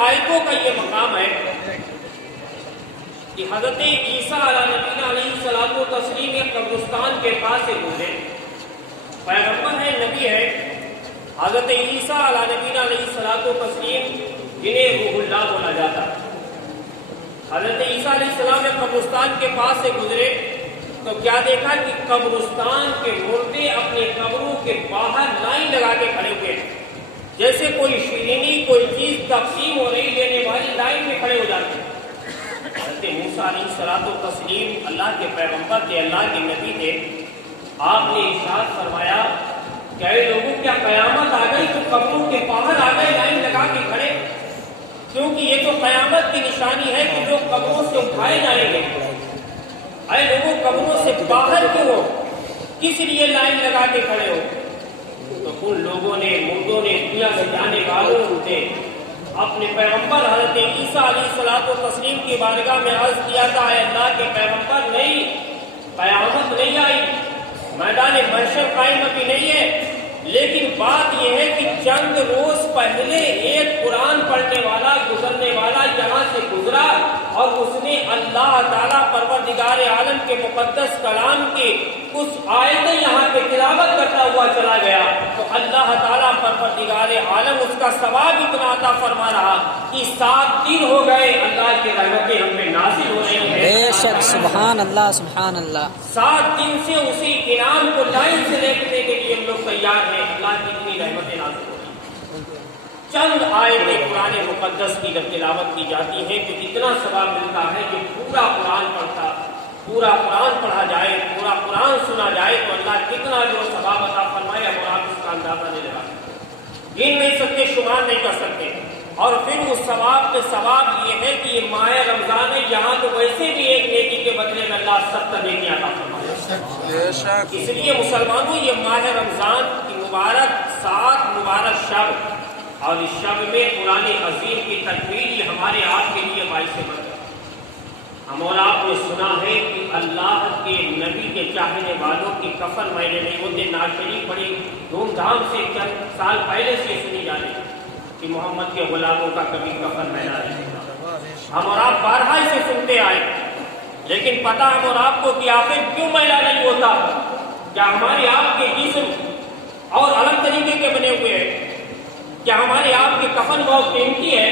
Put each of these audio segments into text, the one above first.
آیتوں کا یہ مقام ہے کہ حضرت عیسیٰ علیہ الصلوۃ والتسلیم ایک قبرستان کے پاس سے گزرے. پیغمبر ہے، نبی ہے. حضرت عیسیٰ علیہ الصلوۃ والتسلیم جنہیں روح اللہ بولا جاتا. حضرت عیسیٰ علیہ السلام ایک قبرستان کے پاس سے گزرے تو کیا دیکھا کہ قبرستان کے مردے اپنے قبروں کے باہر لائن لگا کے کھڑے ہوئے، جیسے کوئی شیرینی کوئی چیز تقسیم ہو رہی لینے والی لائن میں کھڑے ہو جاتے. حضرت موسیٰ علیہ الصلوۃ والتسلیم اللہ کے پیغمبر تھے، اللہ کے نبی تھے. آپ نے ارشاد فرمایا کہ اے لوگوں، کیا قیامت آ گئی تو قبروں کے باہر آ گئے لائن لگا کے کھڑے؟ کیونکہ یہ تو قیامت کی نشانی ہے کہ لوگ قبروں سے اٹھائے جائیں گے. اے لوگوں، قبروں سے باہر کیوں ہو؟ کس لیے لائن لگا کے کھڑے ہو؟ تو ان لوگوں نے، مردوں نے، دنیا سے جانے والوں نے اپنے پیغمبر حضرت عیسیٰ علیہ الصلوۃ والتسلیم کی بارگاہ میں عرض کیا تھا، اے اللہ کے پیغمبر، نہیں، قیامت نہیں آئی، میدان محشر قائم ابھی نہیں ہے، لیکن بات یہ ہے کہ چند روز پہلے ایک قرآن پڑھنے والا گزرنے والا یہاں سے گزرا اور اس نے اللہ تعالیٰ پروردگار عالم کے مقدس کلام کی کچھ آیتیں یہاں پہ تلاوت کرتا ہوا چلا گیا، تو اللہ تعالیٰ پروردگار عالم اس کا ثواب اتنا عطا فرما رہا کہ 7 دن ہو گئے اللہ کی رحمتیں ہم پہ نازل ہو رہی ہیں. بے شک، سبحان اللہ، سبحان اللہ. 7 دن سے اسی انعام کو لائن سے دیکھنے کے لیے ہم لوگ تیار ہیں. اللہ کی اتنی رحمتیں نازل ہو رہی ہیں. چند آیتیں قرآن مقدس کی جب تلاوت کی جاتی ہیں تو اتنا ثواب ملتا ہے کہ پورا قرآن پڑھا جائے، پورا قرآن سنا جائے تو اللہ کتنا جو ثواب عطا فرمائے اور آپ اس کا اندازہ نہیں لگا سکتے، گن نہیں سکتے، شمار نہیں کر سکتے. اور پھر اس ثواب پہ ثواب یہ ہے کہ یہ ماہ رمضان ہے، یہاں تو ویسے بھی ایک نیکی کے بدلے میں اللہ 70 نیکیاں عطا فرمائے. اس لیے مسلمانوں، یہ ماہ رمضان کی مبارک 7 مبارک شب، اور اس شب میں قرآن عظیم کی تکمیل یہ ہمارے آپ کے لیے باعث برکت. ہم اور آپ نے سنا ہے کہ اللہ کے نبی کے چاہنے والوں کی کفن مہینے نہیں ہوتے. نعت شریف بڑی دھوم دھام سے چند سال پہلے سے سنی جا رہی ہے کہ محمد کے غلاموں کا کبھی کفن مہینہ نہیں ہوتا. ہم اور آپ بارہا سے سنتے آئے، لیکن پتہ ہم اور آپ کو کہ آخر کیوں میلہ نہیں ہوتا؟ کیا ہمارے آپ کے جسم اور الگ طریقے کے بنے ہوئے ہیں؟ کیا ہمارے آپ کے کفن بہت قیمتی ہے؟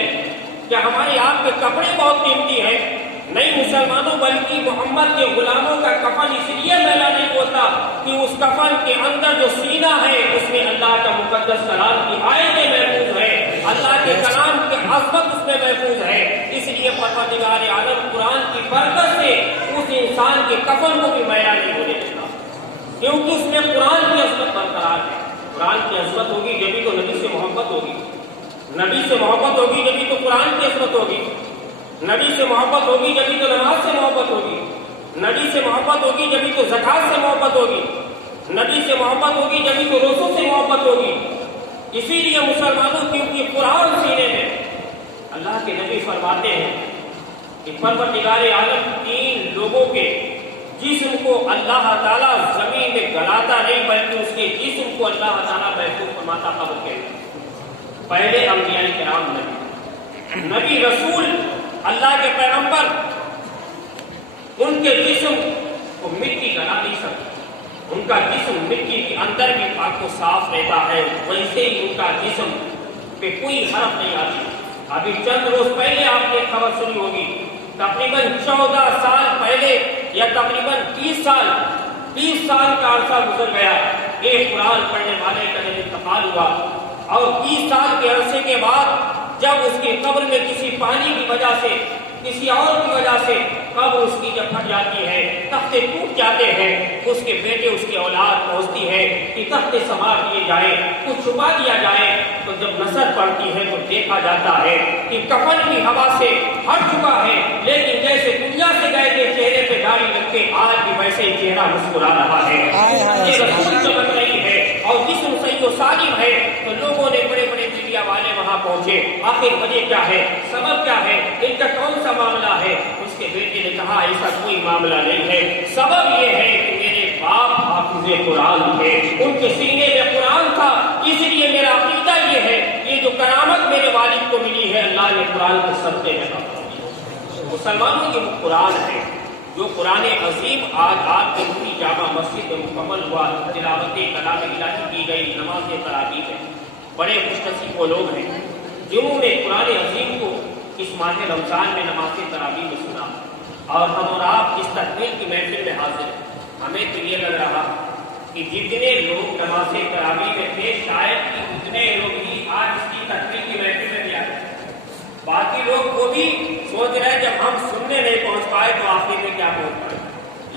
کیا ہمارے آپ کے کپڑے بہت قیمتی ہیں؟ نہیں مسلمانوں، بلکہ محمد کے غلاموں کا کفن اس لیے میلہ نہیں ہوتا کہ اس کفن کے اندر جو سینہ ہے اس میں اللہ کا مقدس کلام کی آیتیں محفوظ ہے، اللہ کے کلام کی عظمت اس میں محفوظ ہے. اس لیے پروردگار عالم قرآن کی برکت سے اس انسان کے کفن کو بھی میلہ نہیں ہونے دیتا، کیونکہ اس میں قرآن کی عظمت برقرار ہے. قرآن کی عظمت ہوگی جبھی تو نبی سے محبت ہوگی، نبی سے محبت ہوگی جبھی تو قرآن کی عظمت ہوگی، نبی سے محبت ہوگی جبھی تو نماز سے محبت ہوگی، نبی سے محبت ہوگی جبھی تو زکوٰۃ سے محبت ہوگی، نبی سے محبت ہوگی جبھی تو روزوں سے محبت ہوگی. اسی لیے مسلمانوں کیونکہ قرآن سینے میں اللہ کے نبی فرماتے ہیں کہ پروردگار عالم 3 لوگوں کے جسم کو اللہ تعالیٰ زمین میں گلاتا نہیں بلکہ اس کے جسم کو اللہ تعالیٰ محفوظ فرماتا قبر کے. پہلے انبیاء کرام نبی رسول اللہ کے پیغمبر، ان کے جسم کو مٹی گلا نہیں سکتی، ان کا جسم مٹی کے اندر بھی پاک و صاف رہتا ہے، ویسے ہی ان کا جسم پہ کوئی حرف نہیں آتی. ابھی چند روز پہلے آپ نے خبر سنی ہوگی، تقریباً 14 سال پہلے یا تقریباً 30 سال کا عرصہ گزر گیا، ایک قرآن پڑھنے والے کا جب انتقال ہوا، اور 30 سال کے عرصے کے بعد جب اس کی قبر میں کسی پانی کی وجہ سے، کسی اور کی وجہ سے قبر اس کی جب پھٹ جاتی ہے، تختے ٹوٹ جاتے ہیں، اس کے بیٹے، اس کی اولاد پہنچتی ہے کہ تختے سنبھال دیے جائے، کچھ چھپا دیا جائے، تو جب نظر پڑتی ہے تو دیکھا جاتا ہے کہ کفن بھی ہوا سے ہٹ چکا ہے، لیکن جیسے دنیا سے گئے تھے چہرے پہ داڑھی رکھ کے، آج بھی ویسے ہی چہرہ مسکرا رہا ہے. یہ رسول چمک رہی ہے اور جسم صحیح و سالم ہے. تو لوگوں نے، بڑے بڑے میڈیا والے وہاں پہنچے، آخر وجہ کیا ہے، سبب کیا ہے، ان کا کون سا معاملہ ہے؟ اس کے بیٹے نے کہا ایسا کوئی معاملہ نہیں ہے، سبب یہ ہے کہ میرے باپ حافظ قرآن تھے، ان کے سینے میں قرآن تھا، اس لیے میرا عقیدہ یہ ہے، یہ جو کرامت میرے والد کو ملی ہے اللہ نے قرآن کو صدقے میں عطا فرمایا۔ مسلمانوں یہ قرآن ہے جو قرآن عظیم آج آپ کے پوری جامع مسجد میں مکمل ہوا، تلاوت کلام الہی کی گئی، نماز تراویح ہے۔ بڑے خوش نصیب وہ لوگ ہیں جنہوں نے قرآن عظیم کو اس ماہ رمضان میں نماز تراویح میں سنا، اور ہم اور آپ اس تکمیل کی محفل میں حاضر ہیں۔ ہمیں تو یہ لگ رہا کہ جتنے لوگ نماز تراویح میں تھے شاید کہ اتنے لوگ ہی آج اس کی تکمیل کی محفل میں بھی آئے۔ باقی لوگ وہ بھی سوچ رہے جب ہم سننے نہیں پہنچ پائے تو آخر میں کیا پہنچ پائے،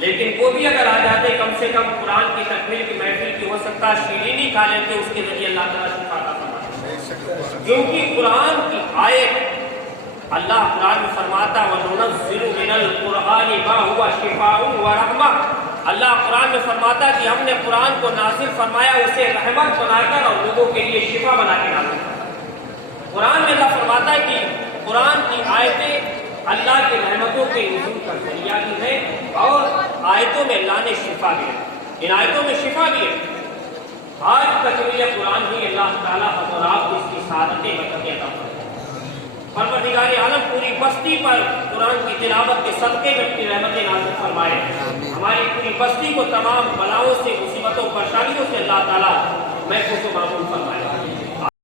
لیکن وہ بھی اگر آ جاتے کم سے کم قرآن کی تکمیل کی محفل کی، ہو سکتا شیرینی کھا لیتے، اس کے ذریعے اللہ تعالیٰ شفا عطا فرمائے۔ کیونکہ قرآن کی آیت اللہ قرآن میں فرماتا وَنُنَزِّلُ مِنَ الْقُرْآنِ مَا هُوَ شِفَاءٌ وَرَحْمَةٌ، اللہ قرآن میں فرماتا کہ ہم نے قرآن کو نازل فرمایا اسے رحمت بنا کر اور لوگوں کے لیے شفا بنا کے نازل فرمایا۔ قرآن میں اللہ فرماتا ہے کہ قرآن کی آیتیں اللہ کے رحمتوں کے نزول کا ذریعہ بھی ہے، اور آیتوں میں اللہ نے شفا بھی ہے، ان آیتوں میں شفا بھی ہے۔ آج تکمیل قرآن ہی اللہ تعالیٰ ہم اور آپ کو اس کی سعادت مطلب عطا فرمائے۔ پروردگار عالم پوری بستی پر قرآن کی تلاوت کے صدقے میں اپنی رحمتیں نازل فرمائے، ہماری پوری بستی کو تمام بلاؤں سے، مصیبتوں، پریشانیوں سے اللہ تعالیٰ محفوظ و معمول فرمائے۔